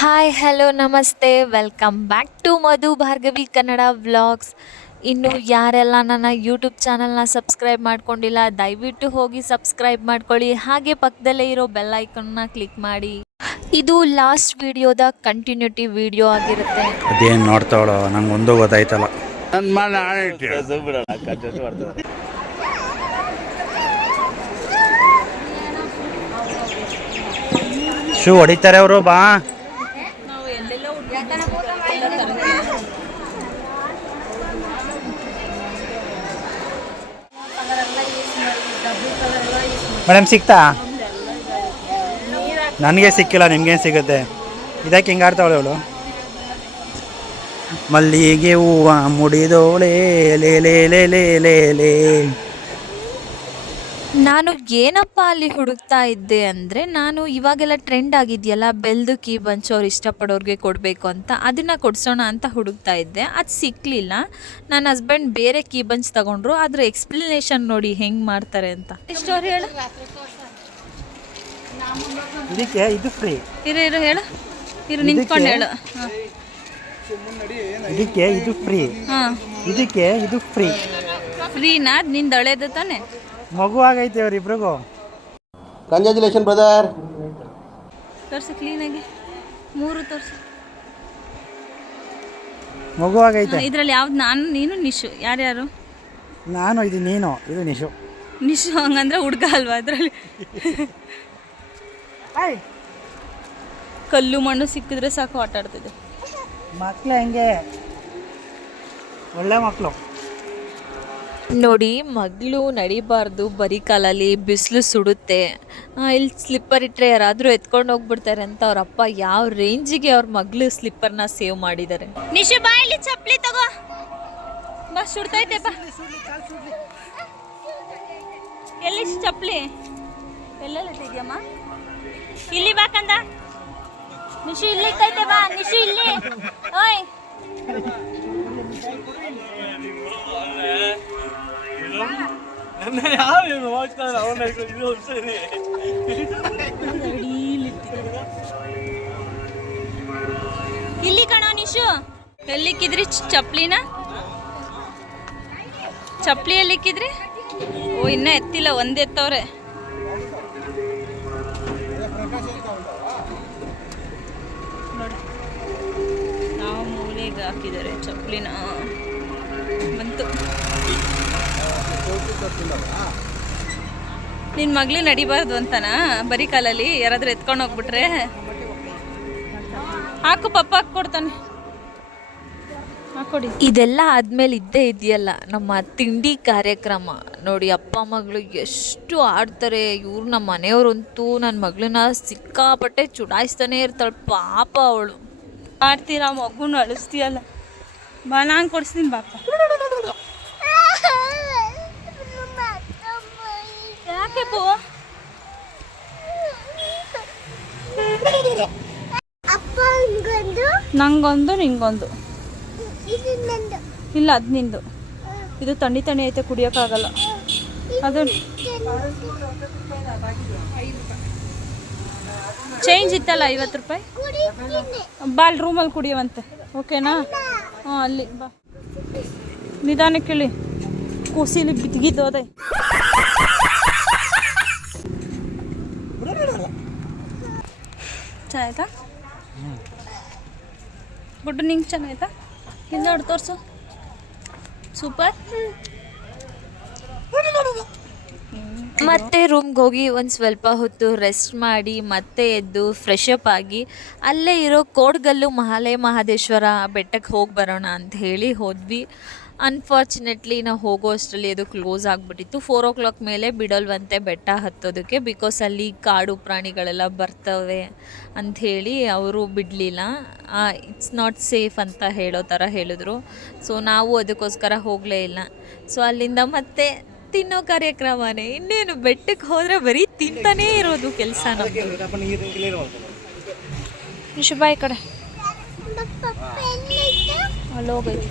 Hi hello ನಮಸ್ತೆ welcome back to Madhu Bhargavi Kannada vlogs. ಇನ್ನು ಯಾರೆಲ್ಲ ನನ್ನ ಯೂಟ್ಯೂಬ್ ಚಾನಲ್ನ ಸಬ್ಸ್ಕ್ರೈಬ್ ಮಾಡ್ಕೊಂಡಿಲ್ಲ ದಯವಿಟ್ಟು ಹೋಗಿ ಸಬ್ಸ್ಕ್ರೈಬ್ ಮಾಡ್ಕೊಳ್ಳಿ, ಹಾಗೆ ಪಕ್ಕದಲ್ಲೇ ಇರೋ ಬೆಲ್ ಐಕನ್ನ ಕ್ಲಿಕ್ ಮಾಡಿ. ಇದು ಲಾಸ್ಟ್ ವಿಡಿಯೋದ ಕಂಟಿನ್ಯೂಟಿ ವಿಡಿಯೋ ಆಗಿರುತ್ತೆ. ಅದೇನು ನೋಡ್ತಾವಳೋ ನಂಗೆ ಒಂದು ಗೊತ್ತಾಯ್ತಲ್ಲ. ಶೂ ಹೊಡಿತಾರೆ ಅವರು. ಬಾ ಮೇಡಮ್ ಸಿಗ್ತಾ? ನನಗೆ ಸಿಕ್ಕಿಲ್ಲ, ನಿಮ್ಗೇನು ಸಿಗುತ್ತೆ? ಇದಕ್ಕೆ ಹಿಂಗೆ ಆಡ್ತಾವಳೆ ಅವಳು. ಮಲ್ಲಿಗೆ ಹೂವ ಮುಡಿದೋಳೆ ಲೇ ಲೇ ಲೇ ಲೇ ಲೇ ಲೇ. ನಾನು ಏನಪ್ಪ ಅಲ್ಲಿ ಹುಡುಕ್ತಾ ಇದ್ದೆ ಅಂದರೆ, ನಾನು ಇವಾಗೆಲ್ಲ ಟ್ರೆಂಡ್ ಆಗಿದೆಯಲ್ಲ ಬೆಲ್ದು ಕೀ ಬಂಚ್ ಅವ್ರು ಇಷ್ಟಪಡೋರಿಗೆ ಕೊಡಬೇಕು ಅಂತ, ಅದನ್ನು ಕೊಡಿಸೋಣ ಅಂತ ಹುಡುಕ್ತಾ ಇದ್ದೆ. ಅದು ಸಿಕ್ಕಲಿಲ್ಲ. ನನ್ನ ಹಸ್ಬೆಂಡ್ ಬೇರೆ ಕೀ ಬಂಚ್ ತಗೊಂಡ್ರು. ಅದ್ರ ಎಕ್ಸ್ಪ್ಲನೇಷನ್ ನೋಡಿ ಹೆಂಗೆ ಮಾಡ್ತಾರೆ ಅಂತ. ಸ್ಟೋರಿ ಹೇಳು. ಇದಕ್ಕೆ ಇದು ಫ್ರೀ. ಇರು ಹೇಳು. ಇರು ನಿಂತ್ಕೊಂಡು ಹೇಳು. ಇದಕ್ಕೆ ಇದು ಫ್ರೀ. ಹಾಂ, ಇದಕ್ಕೆ ಇದು ಫ್ರೀ. ಫ್ರೀನಾ? ನಿಂದು ಹಳೇದು ತಾನೆ? ಮಗು ಆಗೈತೆ ಅವ್ರಿಬ್ರಿಗೂ. Congratulation brother. ತೋರಿಸು ಕ್ಲೀನಾಗಿ, 3 ತೋರಿಸು. ಮಗು ಆಗೈತೆ. ಇದರಲ್ಲಿ ಯಾವ್ದು? ನಾನು, ನೀನು, ನಿಶು. ಯಾರ್ಯಾರು? ನಾನು, ಇದು ನೀನು, ಇದು ನಿಶು. ನಿಶು ಹಂಗಂದ್ರೆ ಹುಡುಗ ಅಲ್ವಾ? ಅದರಲ್ಲಿ ಕಲ್ಲು ಮಣ್ಣು ಸಿಕ್ಕಿದ್ರೆ ಸಾಕು ಆಟ ಆಡ್ತಿದ್ದೆ. ಮಕ್ಳು ಹೆಂಗೆ ಒಳ್ಳೆ ಮಕ್ಕಳು ನೋಡಿ. ಮಗಳು ನಡಿಬಾರ್ದು ಬರೀ ಕಾಲಲ್ಲಿ, ಬಿಸಿಲು ಸುಡುತ್ತೆ, ಇಲ್ಲಿ ಸ್ಲಿಪ್ಪರ್ ಇಟ್ಟರೆ ಯಾರಾದರೂ ಎತ್ಕೊಂಡು ಹೋಗ್ಬಿಡ್ತಾರೆ ಅಂತ ಅವ್ರ ಅಪ್ಪ ಯಾವ ರೇಂಜಿಗೆ ಅವ್ರ ಮಗಳು ಸ್ಲಿಪ್ಪರ್ನ ಸೇವ್ ಮಾಡಿದ್ದಾರೆ. ನಿಶು ಬಾ, ಇಲ್ಲಿ ಚಪ್ಪಲಿ ತಗೋ ಬಾ, ಸುಡ್ತೈತೆ ಬಾ. ಎಲ್ಲಿ ಚಪ್ಪಲಿ? ಎಲ್ಲೆಲ್ಲ ತೆಗಿಯಮ್ಮ. ಇಲ್ಲಿ ಬಾಕಂದ ನಿಶು, ಇಲ್ಲಿ ಇರ್ತೈತೆ ಬಾ. ನಿಶು ಇಲ್ಲಿ. ಓಯ್ ಇಲ್ಲಿ ಕಣೋ ನಿಶು. ಎಲ್ಲಿಕ್ಕಿದ್ರಿ ಚಪ್ಲಿನ? ಚಪ್ಲಿ ಎಲ್ಲಿಕ್ಕಿದ್ರಿ? ಓ, ಇನ್ನ ಎತ್ತಿಲ್ಲ, ಒಂದ್ ಎತ್ತವ್ರೆ. ನಾವು ಮೂಲೆಗೆ ಹಾಕಿದ್ದಾರೆ ಚಪ್ಲಿನ. ಬಂತು. ನಿನ್ನ ಮಗಳು ನಡಿಬಾರ್ದು ಅಂತನಾ ಬರೀ ಕಾಲಲ್ಲಿ? ಯಾರಾದ್ರೂ ಎತ್ಕೊಂಡು ಹೋಗ್ಬಿಟ್ರೆ ಹಾಕು, ಪಪ್ಪ ಹಾಕ್ಕೊಡ್ತಾನೆ, ಹಾಕೊಡಿ. ಇದೆಲ್ಲ ಆದ್ಮೇಲೆ ಇದ್ದೇ ಇದೆಯಲ್ಲ ನಮ್ಮ ತಿಂಡಿ ಕಾರ್ಯಕ್ರಮ. ನೋಡಿ, ಅಪ್ಪ ಮಗಳು ಎಷ್ಟು ಆಡ್ತಾರೆ ಇವ್ರು. ನಮ್ಮ ಮನೆಯವ್ರಂತೂ ನನ್ನ ಮಗಳನ್ನ ಸಿಕ್ಕಾಪಟ್ಟೆ ಚುಡಾಯಿಸ್ತಾನೆ ಇರ್ತಾಳೆ ಪಾಪ ಅವಳು. ಆಡ್ತೀರಾ ಮಗುನ ಅಳಿಸ್ತೀಯಲ್ಲ ಬಾ, ನಾನು ಕೊಡಿಸ್ತೀನಿ ಬಾಪ. ಯಾಕೆ ಪೋ? ನಂಗೊಂದು ನಿಂಗೊಂದು. ಇಲ್ಲ, ಅದು ನಿಂದು. ಇದು ತಣ್ಣಿ ತಣ್ಣಿ ಐತೆ, ಕುಡಿಯೋಕ್ಕಾಗಲ್ಲ. ಅದು ಚೇಂಜ್ ಇತ್ತಲ್ಲ, 50 ರೂಪಾಯಿ. ಬಾ, ಅಲ್ಲಿ ರೂಮಲ್ಲಿ ಕುಡಿಯುವಂತೆ, ಓಕೆನಾ? ಹಾಂ, ಅಲ್ಲಿ ಬಾ. ನಿಧಾನಕ್ಕೆ ಇಳಿ, ಕೂಸಿಲಿ ಬಿದ್ದಿದ್ದೋದೆ. ಚೆನ್ನಾಯ್ತಾ ಗುಡ್ಡು? ನಿಂಗೆ ಚೆನ್ನಾಯ್ತಾ? ಹಿಂದೆ ನೋಡಿ ತೋರಿಸು. ಸೂಪರ್. ಮತ್ತೆ ರೂಮ್ಗೆ ಹೋಗಿ ಒಂದು ಸ್ವಲ್ಪ ಹೊತ್ತು ರೆಸ್ಟ್ ಮಾಡಿ ಮತ್ತೆ ಎದ್ದು ಫ್ರೆಶ್ ಅಪ್ ಆಗಿ ಅಲ್ಲೇ ಇರೋ ಕೋಡ್ಗಲ್ಲು ಮಹಾಲಯ ಮಹದೇಶ್ವರ ಬೆಟ್ಟಕ್ಕೆ ಹೋಗಿ ಬರೋಣ ಅಂತ ಹೇಳಿ ಹೋದ್ವಿ. ಅನ್ಫಾರ್ಚುನೇಟ್ಲಿ ನಾವು ಹೋಗೋ ಅಷ್ಟರಲ್ಲಿ ಅದು ಕ್ಲೋಸ್ ಆಗಿಬಿಟ್ಟಿತ್ತು. 4 o'clock ಮೇಲೆ ಬಿಡಲ್ವಂತೆ ಬೆಟ್ಟ ಹತ್ತೋದಕ್ಕೆ, ಬಿಕಾಸ್ ಅಲ್ಲಿ ಕಾಡು ಪ್ರಾಣಿಗಳೆಲ್ಲ ಬರ್ತವೆ ಅಂಥೇಳಿ ಅವರು ಬಿಡಲಿಲ್ಲ. ಇಟ್ಸ್ ನಾಟ್ ಸೇಫ್ ಅಂತ ಹೇಳೋ ಥರ ಹೇಳಿದ್ರು. ಸೊ ನಾವು ಅದಕ್ಕೋಸ್ಕರ ಹೋಗಲೇ ಇಲ್ಲ. ಸೊ ಅಲ್ಲಿಂದ ಮತ್ತೆ ತಿನ್ನೋ ಕಾರ್ಯಕ್ರಮನೇ. ಇನ್ನೇನು, ಬೆಟ್ಟಕ್ಕೆ ಹೋದರೆ ಬರೀ ತಿಂತಾನೇ ಇರೋದು ಕೆಲಸ ನಮ್ಮದು. ಶುಭಾಯ್ ಕಡೆ ಅಲ್ಲಿ ಹೋಗೈತಿ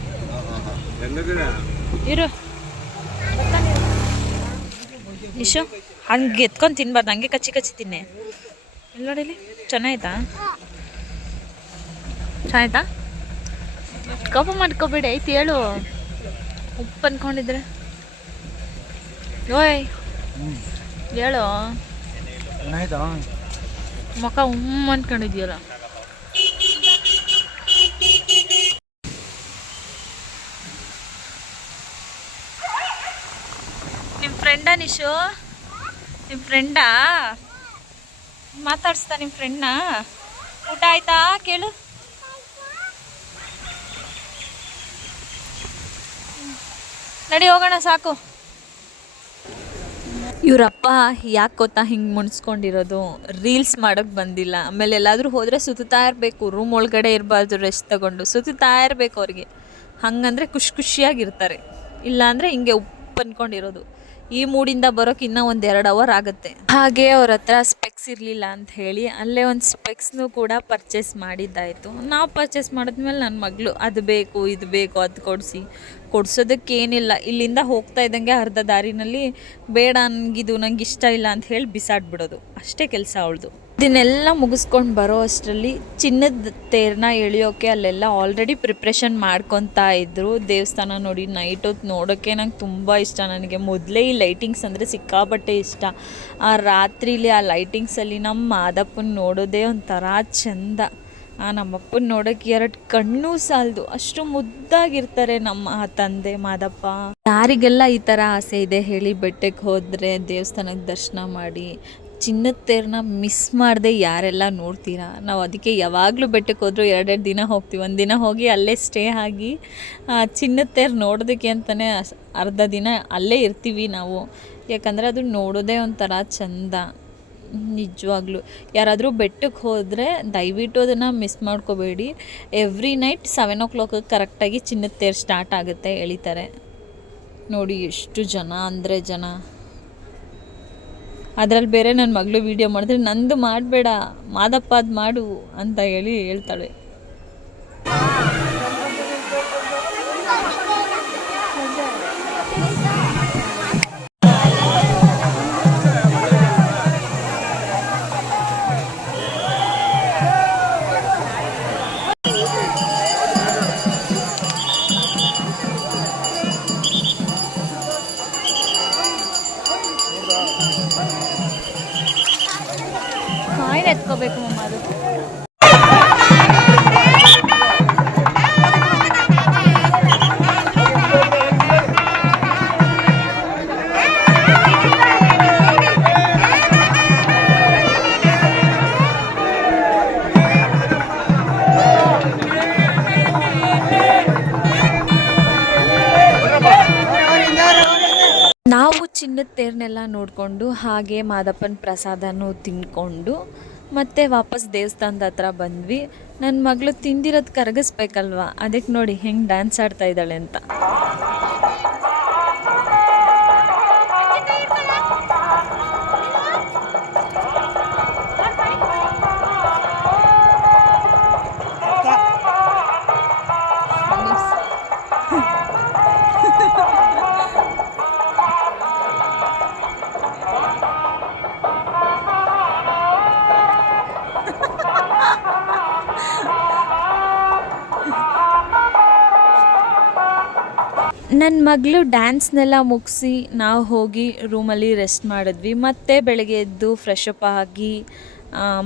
ಇರು. ನಿಶು ಹಂಗೆ ಎತ್ಕೊಂಡು ತಿನ್ಬಾರ್ದು, ಹಂಗೆ ಕಚ್ಚಿ ಕಚ್ಚಿ ತಿನ್ನೆ. ಇಲ್ಲಿ ನೋಡಿಲಿ ಚೆನ್ನಾಯ್ತಾ? ಚೆನ್ನಾಯ್ತಾ? ಕೋಪ ಮಾಡ್ಕೋಬೇಡಿ ಐತಿ ಹೇಳು. ಉಪ್ಪು ಅನ್ಕೊಂಡಿದ್ರೆ ಓಯ್ ಹೇಳು. ಮುಖ ಅನ್ಕೊಂಡಿದ್ಯಲ್ಲ. ನಿಮ್ಮ ಫ್ರೆಂಡಾ ನಿಶು? ನಿಮ್ಮ ಫ್ರೆಂಡಾ ಮಾತಾಡ್ಸ್ತಾ? ನಿಮ್ಮ ಫ್ರೆಂಡ್ನ ಊಟ ಆಯ್ತಾ ಕೇಳು. ನಡಿ ಹೋಗೋಣ ಸಾಕು. ಇವರಪ್ಪ ಯಾಕೆ ಗೊತ್ತಾ ಹಿಂಗೆ ಮುಣಿಸ್ಕೊಂಡಿರೋದು? ರೀಲ್ಸ್ ಮಾಡೋಕ್ಕೆ ಬಂದಿಲ್ಲ. ಆಮೇಲೆ ಎಲ್ಲಾದರೂ ಹೋದರೆ ಸುತ್ತಾ ಇರಬೇಕು, ರೂಮ್ ಒಳಗಡೆ ಇರಬಾರ್ದು, ರೆಸ್ಟ್ ತಗೊಂಡು ಸುತ್ತಾ ಇರಬೇಕು ಅವ್ರಿಗೆ. ಹಂಗಂದರೆ ಖುಷಿಯಾಗಿರ್ತಾರೆ. ಇಲ್ಲಾಂದರೆ ಹಿಂಗೆ ಉಪ್ಪು ಅಂದ್ಕೊಂಡಿರೋದು. ಈ ಮೂಡಿಂದ ಬರೋಕೆ ಇನ್ನೂ 1-2 ಅವರ್ ಆಗುತ್ತೆ. ಹಾಗೆ ಅವ್ರ ಹತ್ರ ಸ್ಪೆಕ್ಸ್ ಇರಲಿಲ್ಲ ಅಂತ ಹೇಳಿ ಅಲ್ಲೇ ಒಂದು ಸ್ಪೆಕ್ಸ್ನೂ ಕೂಡ ಪರ್ಚೇಸ್ ಮಾಡಿದ್ದಾಯಿತು. ನಾವು ಪರ್ಚೇಸ್ ಮಾಡಿದ್ಮೇಲೆ ನನ್ನ ಮಗಳು ಅದು ಬೇಕು ಇದು ಬೇಕು ಅದು ಕೊಡ್ಸೋದಕ್ಕೇನಿಲ್ಲ. ಇಲ್ಲಿಂದ ಹೋಗ್ತಾ ಇದ್ದಂಗೆ ಅರ್ಧ ದಾರಿನಲ್ಲಿ ಬೇಡ ನಂಗೆ ಇಷ್ಟ ಇಲ್ಲ ಅಂತ ಹೇಳಿ ಬಿಸಾಡ್ಬಿಡೋದು. ಅಷ್ಟೇ ಕೆಲಸ ಅವಳದು. ಇದನ್ನೆಲ್ಲ ಮುಗಿಸ್ಕೊಂಡು ಬರೋ ಅಷ್ಟರಲ್ಲಿ ಚಿನ್ನದ ತೇರನ್ನ ಎಳೆಯೋಕ್ಕೆ ಅಲ್ಲೆಲ್ಲ ಆಲ್ರೆಡಿ ಪ್ರಿಪ್ರೇಷನ್ ಮಾಡ್ಕೊತಾ ಇದ್ದರು. ದೇವಸ್ಥಾನ ನೋಡಿ ನೈಟ್ ಹೊತ್ತು ನೋಡೋಕ್ಕೆ ನಂಗೆ ತುಂಬ ಇಷ್ಟ. ನನಗೆ ಮೊದಲೇ ಈ ಲೈಟಿಂಗ್ಸ್ ಅಂದರೆ ಸಿಕ್ಕಾಪಟ್ಟೆ ಇಷ್ಟ. ಆ ರಾತ್ರಿಲಿ ಆ ಲೈಟಿಂಗ್ಸಲ್ಲಿ ನಮ್ಮ ಮಾದಪ್ಪನ ನೋಡೋದೇ ಒಂಥರ ಚೆಂದ. ನಮ್ಮಪ್ಪನ ನೋಡೋಕ್ಕೆ 2 ಕಣ್ಣು ಸಾಲದು, ಅಷ್ಟು ಮುದ್ದಾಗಿರ್ತಾರೆ ನಮ್ಮ ತಂದೆ ಮಾದಪ್ಪ. ಯಾರಿಗೆಲ್ಲ ಈ ಥರ ಆಸೆ ಇದೆ ಹೇಳಿ? ಬೆಟ್ಟಕ್ಕೆ ಹೋದರೆ ದೇವಸ್ಥಾನಕ್ಕೆ ದರ್ಶನ ಮಾಡಿ ಚಿನ್ನದ ತೇರನ್ನ ಮಿಸ್ ಮಾಡದೆ ಯಾರೆಲ್ಲ ನೋಡ್ತೀರಾ? ನಾವು ಅದಕ್ಕೆ ಯಾವಾಗಲೂ ಬೆಟ್ಟಕ್ಕೆ ಹೋದರೂ 2 ದಿನ ಹೋಗ್ತೀವಿ. 1 ದಿನ ಹೋಗಿ ಅಲ್ಲೇ ಸ್ಟೇ ಆಗಿ ಚಿನ್ನದ ತೇರು ನೋಡೋದಕ್ಕೆ ಅಂತಲೇ ಅರ್ಧ ದಿನ ಅಲ್ಲೇ ಇರ್ತೀವಿ ನಾವು. ಯಾಕಂದರೆ ಅದು ನೋಡೋದೇ ಒಂಥರ ಚೆಂದ. ನಿಜವಾಗ್ಲೂ ಯಾರಾದರೂ ಬೆಟ್ಟಕ್ಕೆ ಹೋದರೆ ದಯವಿಟ್ಟು ಅದನ್ನು ಮಿಸ್ ಮಾಡ್ಕೋಬೇಡಿ. ಎವ್ರಿ ನೈಟ್ 7 o'clock ಕರೆಕ್ಟಾಗಿ ಚಿನ್ನದ ತೇರು ಸ್ಟಾರ್ಟ್ ಆಗುತ್ತೆ, ಎಳಿತಾರೆ. ನೋಡಿ ಎಷ್ಟು ಜನ ಅಂದರೆ ಜನ. ಅದರಲ್ಲಿ ಬೇರೆ ನನ್ನ ಮಗಳು ವೀಡಿಯೋ ಮಾಡಿದ್ರೆ ನಂದು ಮಾಡಬೇಡ ಮಾದಪ್ಪ ಅದು ಮಾಡು ಅಂತ ಹೇಳ್ತಾಳೆ. ಕಾಯಿನ್ ಎತ್ಕೋಬೇಕು ಮಮ್ಮ ಅದು. ನಾವು ಚಿನ್ನದ ತೇರನ್ನೆಲ್ಲ ನೋಡಿಕೊಂಡು ಹಾಗೆ ಮಾದಪ್ಪನ ಪ್ರಸಾದನೂ ತಿಂದ್ಕೊಂಡು ಮತ್ತೆ ವಾಪಸ್ ದೇವಸ್ಥಾನದ ಹತ್ರ ಬಂದ್ವಿ. ನನ್ನ ಮಗಳು ತಿಂದಿರೋದು ಕರಗಿಸ್ಬೇಕಲ್ವ, ಅದಕ್ಕೆ ನೋಡಿ ಹೆಂಗೆ ಡ್ಯಾನ್ಸ್ ಆಡ್ತಾ ಇದ್ದಾಳೆ ಅಂತ. ನನ್ನ ಮಗಳು ಡ್ಯಾನ್ಸ್ನೆಲ್ಲ ಮುಗಿಸಿ ನಾವು ಹೋಗಿ ರೂಮಲ್ಲಿ ರೆಸ್ಟ್ ಮಾಡಿದ್ವಿ. ಮತ್ತೆ ಬೆಳಗ್ಗೆ ಎದ್ದು ಫ್ರೆಶ್ ಅಪ್ ಆಗಿ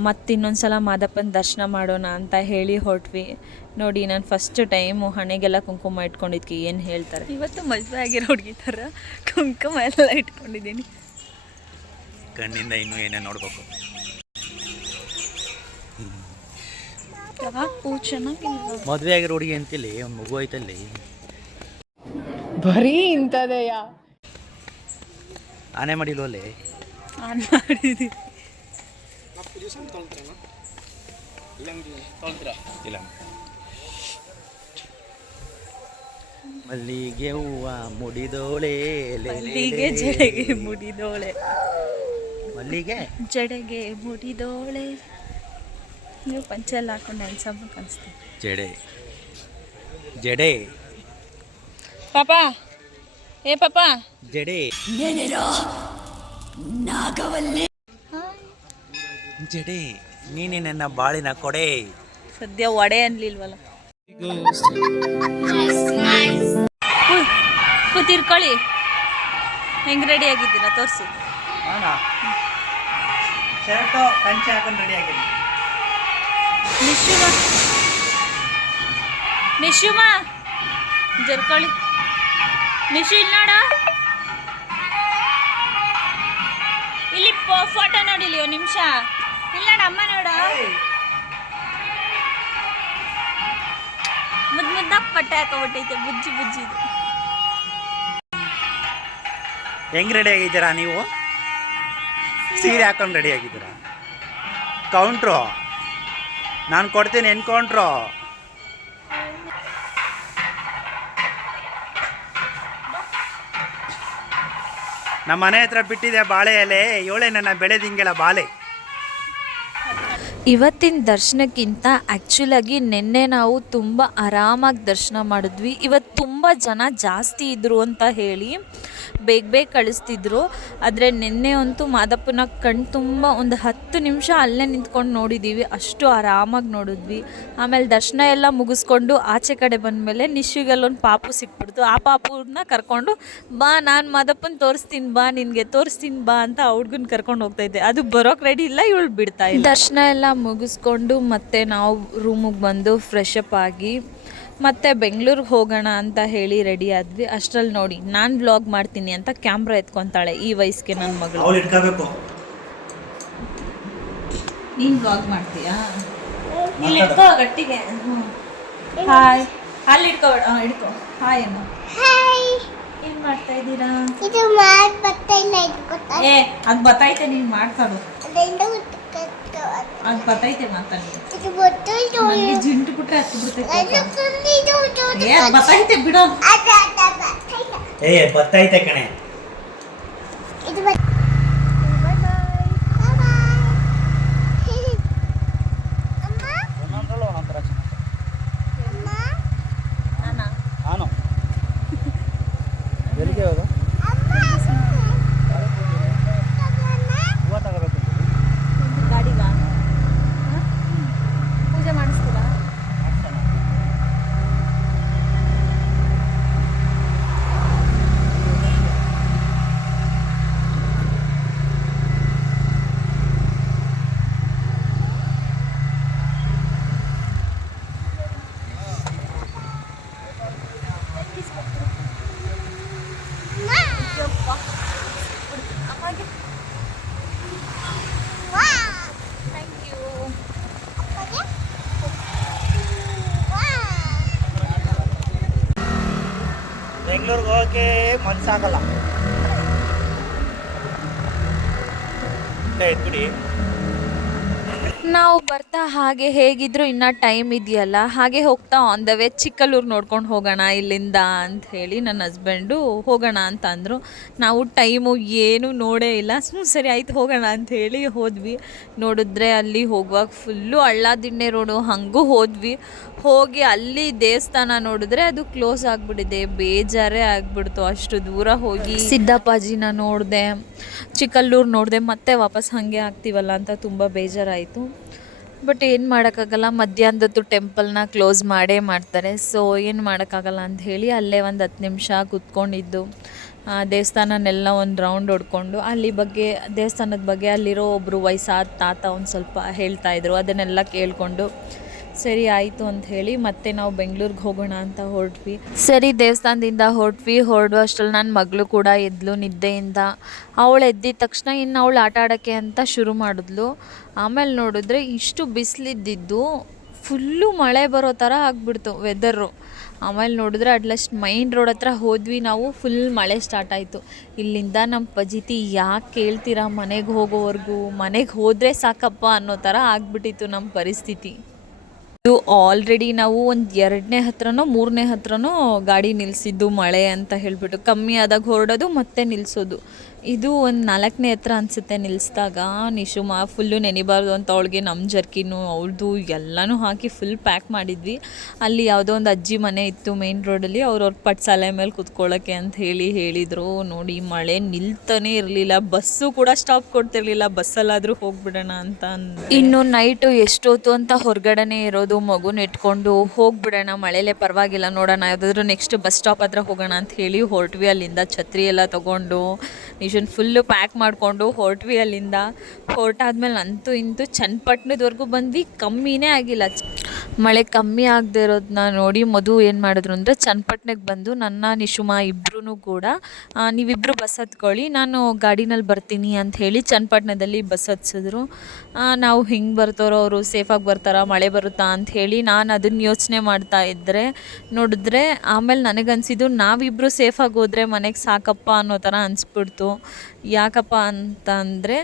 ಮತ್ತಿನ್ನೊಂದು ಸಲ ಮಾದಪ್ಪನ ದರ್ಶನ ಮಾಡೋಣ ಅಂತ ಹೇಳಿ ಹೊರಟ್ವಿ. ನೋಡಿ ನಾನು ಫಸ್ಟ್ ಟೈಮು ಹಣೆಗೆಲ್ಲ ಕುಂಕುಮ ಇಟ್ಕೊಂಡಿದ್ಕೆ ಏನು ಹೇಳ್ತಾರೆ. ಇವತ್ತು ಮದುವೆ ಆಗಿರೋ ಹುಡುಗಿ ಥರ ಕುಂಕುಮ ಎಲ್ಲ ಇಟ್ಕೊಂಡಿದ್ದೀನಿ. ಕಣ್ಣಿಂದ ಇನ್ನೂ ಏನೇ ನೋಡ್ಬೇಕು. ಚೆನ್ನಾಗಿಲ್ಲ ಮದುವೆ ಆಗಿರೋ ಹುಡುಗಿ ಅಂತಿಲ್ಲಿ ಒಂದು ಮಗು ಐತಲ್ಲಿ. ಬರೀ ಇಂಥದೆಯ ಆನೆ ಮಾಡಿಲ್ವಲ್ಲಿ? ಆನ್ ಮಾಡಿದ್ವಿ. ಇಲ್ಲ ಮಲ್ಲಿಗೆ ಹೂವ ಮುಡಿದೋಳೆ, ಮಲ್ಲಿಗೆ ಜಡೆಗೆ ಮುಡಿದೋಳೆ, ಮಲ್ಲಿಗೆ ಜಡೆಗೆ ಮುಡಿದೋಳೆ. ನೀವು ಪಂಚೆ ಎಲ್ಲ ಹಾಕೊಂಡು ಡ್ಯಾನ್ಸ್ ಆಗ್ಬೇಕು ಅನಿಸ್ತೀವಿ. ಜಡೆ ಜಡೆ ಪಾಪ ಏ ಪಾಪ ಜಡೆ ಜಡೆ ನೀನೇ ನನ್ನ ಬಾಳಿನ ಕೊಡೆ. ಸದ್ಯ ವಡೆ ಅನ್ಲಿಲ್ವಲ್ಲ. ಕೂತಿರ್ಕೊಳ್ಳಿ. ಹೆಂಗೆ ರೆಡಿ ಆಗಿದ್ದೀರಾ ತೋರಿಸಿ. ಶರ್ಟು ಪಂಚೆ ಹಾಕೊಂಡು ರೆಡಿ ಆಗಿದೆ. ಮಿಶುಮ ಜರ್ಕೊಳ್ಳಿ. ಮಿಶು ಇಲ್ಲಿ ನೋಡ, ಇಲ್ಲಿ ಫೋಟೋ ನೋಡಿಲಿ ಒಂದು ನಿಮಿಷ. ಇಲ್ಲ ನೋಡ, ಅಮ್ಮ ನೋಡ, ಮುದ್ದಾಗಿ ಪಟ್ಟೆ ಹಾಕೋಬಿಟ್ಟೈತೆ ಬುಜ್ಜಿ ಬುಜ್ಜಿದು. ಹೆಂಗ್ ರೆಡಿ ಆಗಿದ್ದೀರಾ ನೀವು? ಸೀರೆ ಹಾಕೊಂಡು ರೆಡಿ ಆಗಿದ್ದೀರಾ? ಕೌಂಟ್ರು ನಾನು ಕೊಡ್ತೀನಿ ಎನ್ಕೌಂಟ್ರು. ನಮ್ಮ ಮನೆ ಹತ್ರ ಬಿಟ್ಟಿದೆ ಬಾಳೆ ಎಲೆ, ಏಳೆ ನನ್ನ ಬೆಳೆದಿಂಗೆಲ್ಲ ಬಾಳೆ. ಇವತ್ತಿನ ದರ್ಶನಕ್ಕಿಂತ ಆ್ಯಕ್ಚುಲಾಗಿ ನಿನ್ನೆ ನಾವು ತುಂಬ ಆರಾಮಾಗಿ ದರ್ಶನ ಮಾಡಿದ್ವಿ. ಇವತ್ತು ತುಂಬ ಜನ ಜಾಸ್ತಿ ಇದ್ದರು ಅಂತ ಹೇಳಿ ಬೇಗ ಕಳಿಸ್ತಿದ್ರು. ಆದರೆ ನಿನ್ನೆ ಅಂತೂ ಮಾದಪ್ಪನ ಕಣ್ಣು ತುಂಬ ಒಂದು 10 ನಿಮಿಷ ಅಲ್ಲೇ ನಿಂತ್ಕೊಂಡು ನೋಡಿದ್ದೀವಿ. ಅಷ್ಟು ಆರಾಮಾಗಿ ನೋಡಿದ್ವಿ. ಆಮೇಲೆ ದರ್ಶನ ಎಲ್ಲ ಮುಗಿಸ್ಕೊಂಡು ಆಚೆ ಕಡೆ ಬಂದಮೇಲೆ ನಿಶ್ಚಿಗಲ್ಲೊಂದು ಪಾಪು ಸಿಕ್ಬಿಡ್ತು. ಆ ಪಾಪುನ ಕರ್ಕೊಂಡು ಬಾ, ನಾನು ಮಾದಪ್ಪನ ತೋರಿಸ್ತೀನಿ ಬಾ, ನಿನಗೆ ತೋರಿಸ್ತೀನಿ ಬಾ ಅಂತ ಆ ಹುಡ್ಗನ ಕರ್ಕೊಂಡು ಹೋಗ್ತಾಯಿದ್ದೆ. ಅದು ಬರೋಕ್ಕೆ ರೆಡಿ ಇಲ್ಲ, ಇವಳು ಬಿಡ್ತಾ ಇಲ್ಲ. ದರ್ಶನ ಎಲ್ಲ ಮುಗಿಸ್ಕೊಂಡು ಮತ್ತೆ ನಾವು ರೂಮಿಗೆ ಬಂದು ಫ್ರೆಶ್ ಅಪ್ ಆಗಿ ಮತ್ತೆ ಬೆಂಗಳೂರಿಗೆ ಹೋಗೋಣ ಅಂತ ಹೇಳಿ ರೆಡಿ ಆದ್ವಿ. ಅಷ್ಟರಲ್ಲಿ ನೋಡಿ ನಾನು ವ್ಲಾಗ್ ಮಾಡ್ತೀನಿ ಅಂತ ಕ್ಯಾಮ್ರಾ ಎತ್ಕೊತಾಳೆ. ಈ ವಯಸ್ಸಿಗೆ ನನ್ನ ಮಗಳು. ನೀನು ವ್ಲಾಗ್ ಮಾಡ್ತೀಯಾ? ಇಲ್ಲಿ ಇಟ್ಕೋ ಗಟ್ಟಿಗೆ. ಹಾಯ್, ಅಲ್ಲಿ ಇಟ್ಕೋಬೇಡ, ಇಟ್ಕೋ. ಹಾಯ್ ಅಮ್ಮ. ಏನ್ ಮಾಡ್ತಾ ಇದ್ದೀರಾ? ಏ ಅದು ಬತ್ತೈತೆ, ನೀನು ಮಾಡ್ತಾಡು. ಅದು ಬತ್ತೈತೆ ಮಾತಾಡಿ. ಜಿಂಟು ಬಿಟ್ರೆ ಹತ್ತು ಬಿಡ್ತೈತೆ. ಬತ್ತೈತೆ ಬಿಡೋ. ಏ ಬತ್ತೈತೆ ಕಣೆ. ಬೆಂಗಳೂರಿಗೆ ಹೋಗಕ್ಕೆ ಮನ್ಸಾಗಲ್ಲ. ಬಿಡಿ. ನಾವು ಬರ್ತಾ ಹಾಗೆ ಹೇಗಿದ್ರು ಇನ್ನೂ ಟೈಮ್ ಇದೆಯಲ್ಲ, ಹಾಗೆ ಹೋಗ್ತಾ ಆನ್ ದ ವೇ ಚಿಕ್ಕಲ್ಲೂರು ನೋಡ್ಕೊಂಡು ಹೋಗೋಣ ಇಲ್ಲಿಂದ ಅಂತ ಹೇಳಿ ನನ್ನ ಹಸ್ಬೆಂಡು ಹೋಗೋಣ ಅಂತ ಅಂದರು. ನಾವು ಟೈಮು ಏನೂ ನೋಡೇ ಇಲ್ಲ. ಸರಿ ಆಯ್ತು ಹೋಗೋಣ ಅಂತ ಹೇಳಿ ಹೋದ್ವಿ. ನೋಡಿದ್ರೆ ಅಲ್ಲಿ ಹೋಗುವಾಗ ಫುಲ್ಲು ಹಳ್ಳ ದಿಣ್ಣೆ ರೋಡು. ಹಾಗೂ ಹೋಗಿ ಅಲ್ಲಿ ದೇವಸ್ಥಾನ ನೋಡಿದ್ರೆ ಅದು ಕ್ಲೋಸ್ ಆಗಿಬಿಟ್ಟಿದೆ. ಬೇಜಾರೇ ಆಗಿಬಿಡ್ತು. ಅಷ್ಟು ದೂರ ಹೋಗಿ ಸಿದ್ದಪ್ಪಾಜಿನ ನೋಡಿದೆ, ಚಿಕ್ಕಲ್ಲೂರು ನೋಡಿದೆ, ಮತ್ತೆ ವಾಪಸ್ ಹಾಗೆ ಆಗ್ತೀವಲ್ಲ ಅಂತ ತುಂಬ ಬೇಜಾರಾಯಿತು. ಬಟ್ ಏನು ಮಾಡೋಕ್ಕಾಗಲ್ಲ, ಮಧ್ಯಾಹ್ನದೊತ್ತು ಟೆಂಪಲ್ನ ಕ್ಲೋಸ್ ಮಾಡೇ ಮಾಡ್ತಾರೆ. ಸೊ ಏನು ಮಾಡೋಕ್ಕಾಗಲ್ಲ ಅಂತ ಹೇಳಿ ಅಲ್ಲೇ ಒಂದು 10 ನಿಮಿಷ ಕೂತ್ಕೊಂಡಿದ್ದು ದೇವಸ್ಥಾನನೆಲ್ಲ ಒಂದು ರೌಂಡ್ ಹೊಡ್ಕೊಂಡು ದೇವಸ್ಥಾನದ ಬಗ್ಗೆ ಅಲ್ಲಿರೋ ಒಬ್ಬರು ವಯಸ್ಸಾದ ತಾತ ಒಂದು ಸ್ವಲ್ಪ ಹೇಳ್ತಾಯಿದ್ರು. ಅದನ್ನೆಲ್ಲ ಕೇಳಿಕೊಂಡು ಸರಿ ಆಯಿತು ಅಂತ ಹೇಳಿ ಮತ್ತೆ ನಾವು ಬೆಂಗಳೂರಿಗೆ ಹೋಗೋಣ ಅಂತ ಹೊರಟ್ವಿ. ಸರಿ ದೇವಸ್ಥಾನದಿಂದ ಹೊರಡುವ ಅಷ್ಟರಲ್ಲಿ ನನ್ನ ಮಗಳು ಕೂಡ ಎದ್ಲು ನಿದ್ದೆಯಿಂದ. ಅವಳು ಎದ್ದಿದ ತಕ್ಷಣ ಇನ್ನು ಅವಳು ಆಟ ಆಡೋಕ್ಕೆ ಅಂತ ಶುರು ಮಾಡಿದ್ಲು. ಆಮೇಲೆ ನೋಡಿದ್ರೆ ಇಷ್ಟು ಬಿಸಿಲಿದ್ದಿದ್ದು ಫುಲ್ಲು ಮಳೆ ಬರೋ ಥರ ಆಗಿಬಿಡ್ತು ವೆದರು. ಆಮೇಲೆ ನೋಡಿದ್ರೆ ಅಟ್ಲೀಸ್ಟ್ ಮೈನ್ ರೋಡ್ ಹತ್ರ ಹೋದ್ವಿ ನಾವು. ಫುಲ್ ಮಳೆ ಸ್ಟಾರ್ಟ್ ಆಯಿತು. ಇಲ್ಲಿಂದ ನಮ್ಮ ಪಜಿತಿ ಯಾಕೆ ಕೇಳ್ತೀರಾ, ಮನೆಗೆ ಹೋಗೋವರೆಗೂ ಮನೆಗೆ ಹೋದರೆ ಸಾಕಪ್ಪ ಅನ್ನೋ ಥರ ಆಗಿಬಿಟ್ಟಿತ್ತು ನಮ್ಮ ಪರಿಸ್ಥಿತಿ. ಇದು ಆಲ್ರೆಡಿ ನಾವು ಒಂದು 2ನೇ ಹತ್ರನೋ 3ನೇ ಹತ್ರನೋ ಗಾಡಿ ನಿಲ್ಲಿಸಿದ್ದು ಮಳೆ ಅಂತ ಹೇಳಿಬಿಟ್ಟು. ಕಮ್ಮಿ ಆದಾಗ ಹೊರಡೋದು ಮತ್ತೆ ನಿಲ್ಲಿಸೋದು. ಇದು ಒಂದು 4ನೇ ಎತ್ತರ ಅನಿಸುತ್ತೆ ನಿಲ್ಲಿಸಿದಾಗ. ನಿಶುಮ ಫುಲ್ಲು ನೆನಿಬಾರ್ದು ಅಂತ ಅವಳಿಗೆ ನಮ್ಮ ಜರ್ಕಿನು ಅವಳದು ಎಲ್ಲನೂ ಹಾಕಿ ಫುಲ್ ಪ್ಯಾಕ್ ಮಾಡಿದ್ವಿ. ಅಲ್ಲಿ ಯಾವುದೋ ಒಂದು ಅಜ್ಜಿ ಮನೆ ಇತ್ತು ಮೇನ್ ರೋಡಲ್ಲಿ, ಅವ್ರವ್ರ ಪಟ್ಸಾಲೆ ಮೇಲೆ ಕುತ್ಕೊಳ್ಳೋಕ್ಕೆ ಅಂತ ಹೇಳಿದರು. ನೋಡಿ ಮಳೆ ನಿಲ್ತಾನೆ ಇರಲಿಲ್ಲ, ಬಸ್ಸು ಕೂಡ ಸ್ಟಾಪ್ ಕೊಡ್ತಿರ್ಲಿಲ್ಲ, ಬಸ್ಸಲ್ಲಾದರೂ ಹೋಗ್ಬಿಡೋಣ ಅಂತ ಇನ್ನು ನೈಟು ಎಷ್ಟೊತ್ತು ಅಂತ ಹೊರಗಡೆನೇ ಇರೋದು, ಮಗುನ ಇಟ್ಕೊಂಡು ಹೋಗ್ಬಿಡೋಣ, ಮಳೆಲೇ ಪರವಾಗಿಲ್ಲ ನೋಡೋಣ ಯಾವುದಾದ್ರೂ ನೆಕ್ಸ್ಟ್ ಬಸ್ ಸ್ಟಾಪ್ ಹತ್ರ ಹೋಗೋಣ ಅಂತ ಹೇಳಿ ಹೊರಟ್ವಿ. ಅಲ್ಲಿಂದ ಛತ್ರಿ ಎಲ್ಲ ತೊಗೊಂಡು ನಿಶನ್ ಫುಲ್ಲು ಪ್ಯಾಕ್ ಮಾಡಿಕೊಂಡು ಹೊರಟ್ವಿ. ಅಲ್ಲಿಂದ ಹೊರಟಾದ್ಮೇಲೆ ಅಂತೂ ಇಂತೂ ಚನ್ನಪಟ್ಟಣದವರೆಗೂ ಬಂದ್ವಿ, ಕಮ್ಮಿನೇ ಆಗಿಲ್ಲ. ಮಳೆ ಕಮ್ಮಿ ಆಗದೆ ಇರೋದನ್ನ ನೋಡಿ ಮಧು ಏನು ಮಾಡಿದ್ರು ಅಂದರೆ ಚನ್ನಪಟ್ಟಣಕ್ಕೆ ಬಂದು ನನ್ನ ನಿಶುಮ ಇಬ್ಬರೂ ಕೂಡ ನೀವಿಬ್ಬರು ಬಸ್ ಹತ್ಕೊಳ್ಳಿ, ನಾನು ಗಾಡಿನಲ್ಲಿ ಬರ್ತೀನಿ ಅಂತ ಹೇಳಿ ಚನ್ನಪಟ್ಟಣದಲ್ಲಿ ಬಸ್ ಹತ್ಸಿದ್ರು. ನಾವು ಹಿಂಗೆ ಬರ್ತಾರೋ ಅವರು ಸೇಫಾಗಿ ಬರ್ತಾರಾ, ಮಳೆ ಬರುತ್ತಾ ಅಂತ ಹೇಳಿ ನಾನು ಅದನ್ನು ಯೋಚನೆ ಮಾಡ್ತಾ ಇದ್ದರೆ ನೋಡಿದ್ರೆ ಆಮೇಲೆ ನನಗನ್ಸಿದ್ದು ನಾವಿಬ್ಬರು ಸೇಫಾಗಿ ಹೋದರೆ ಮನೆಗೆ ಸಾಕಪ್ಪ ಅನ್ನೋ ಥರ ಅನಿಸ್ಬಿಡ್ತು. ಯಾಕಪ್ಪ ಅಂತ ಅಂದರೆ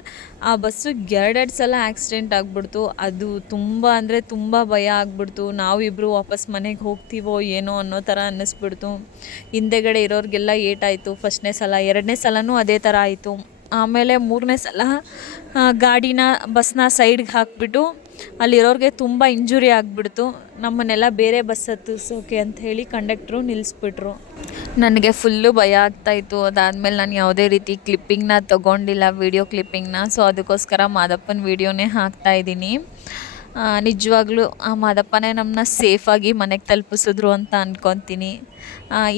ಆ ಬಸ್ಸು 2 ಸಲ ಆಕ್ಸಿಡೆಂಟ್ ಆಗಿಬಿಡ್ತು. ಅದು ತುಂಬ ಅಂದರೆ ತುಂಬ ಭಯ ಆಗಿಬಿಡ್ತು. ನಾವಿಬ್ಬರು ವಾಪಸ್ ಮನೆಗೆ ಹೋಗ್ತೀವೋ ಏನೋ ಅನ್ನೋ ಥರ ಅನ್ನಿಸ್ಬಿಡ್ತು. ಹಿಂದೆಗಡೆ ಇರೋರಿಗೆಲ್ಲ ಏಟಾಯಿತು ಫಸ್ಟ್ನೇ ಸಲ, 2ನೇ ಸಲನೂ ಅದೇ ಥರ ಆಯಿತು. ಆಮೇಲೆ 3ನೇ ಸಲ ಬಸ್ನ ಸೈಡ್ಗೆ ಹಾಕಿಬಿಟ್ಟು ಅಲ್ಲಿರೋರಿಗೆ ತುಂಬ ಇಂಜುರಿ ಆಗಿಬಿಡ್ತು. ನಮ್ಮನ್ನೆಲ್ಲ ಬೇರೆ ಬಸ್ ಹತ್ತಿಸೋಕೆ ಅಂತ ಹೇಳಿ ಕಂಡಕ್ಟ್ರು ನಿಲ್ಲಿಸ್ಬಿಟ್ರು. ನನಗೆ ಫುಲ್ಲು ಭಯ ಆಗ್ತಾಯಿತ್ತು. ಅದಾದಮೇಲೆ ನಾನು ಯಾವುದೇ ರೀತಿ ಕ್ಲಿಪ್ಪಿಂಗ್ನ ತೊಗೊಂಡಿಲ್ಲ, ವೀಡಿಯೋ ಕ್ಲಿಪ್ಪಿಂಗ್ನ. ಸೊ ಅದಕ್ಕೋಸ್ಕರ ಮಾದಪ್ಪನ ವೀಡಿಯೋನೇ ಹಾಕ್ತಾಯಿದ್ದೀನಿ. ನಿಜವಾಗ್ಲೂ ಆ ಮಾದಪ್ಪನೇ ನಮ್ಮನ್ನ ಸೇಫಾಗಿ ಮನೆಗೆ ತಲುಪಿಸಿದ್ರು ಅಂತ ಅಂದ್ಕೊತೀನಿ.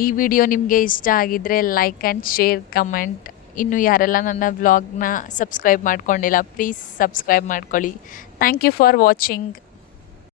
ಈ ವಿಡಿಯೋ ನಿಮಗೆ ಇಷ್ಟ ಆಗಿದ್ದರೆ ಲೈಕ್ ಆ್ಯಂಡ್ ಶೇರ್, ಕಮೆಂಟ್. ಇನ್ನು ಯಾರೆಲ್ಲ ನನ್ನ ವ್ಲಾಗ್ನ ಸಬ್ಸ್ಕ್ರೈಬ್ ಮಾಡ್ಕೊಂಡಿಲ್ಲ ಪ್ಲೀಸ್ ಸಬ್ಸ್ಕ್ರೈಬ್ ಮಾಡ್ಕೊಳ್ಳಿ. Thank you for watching.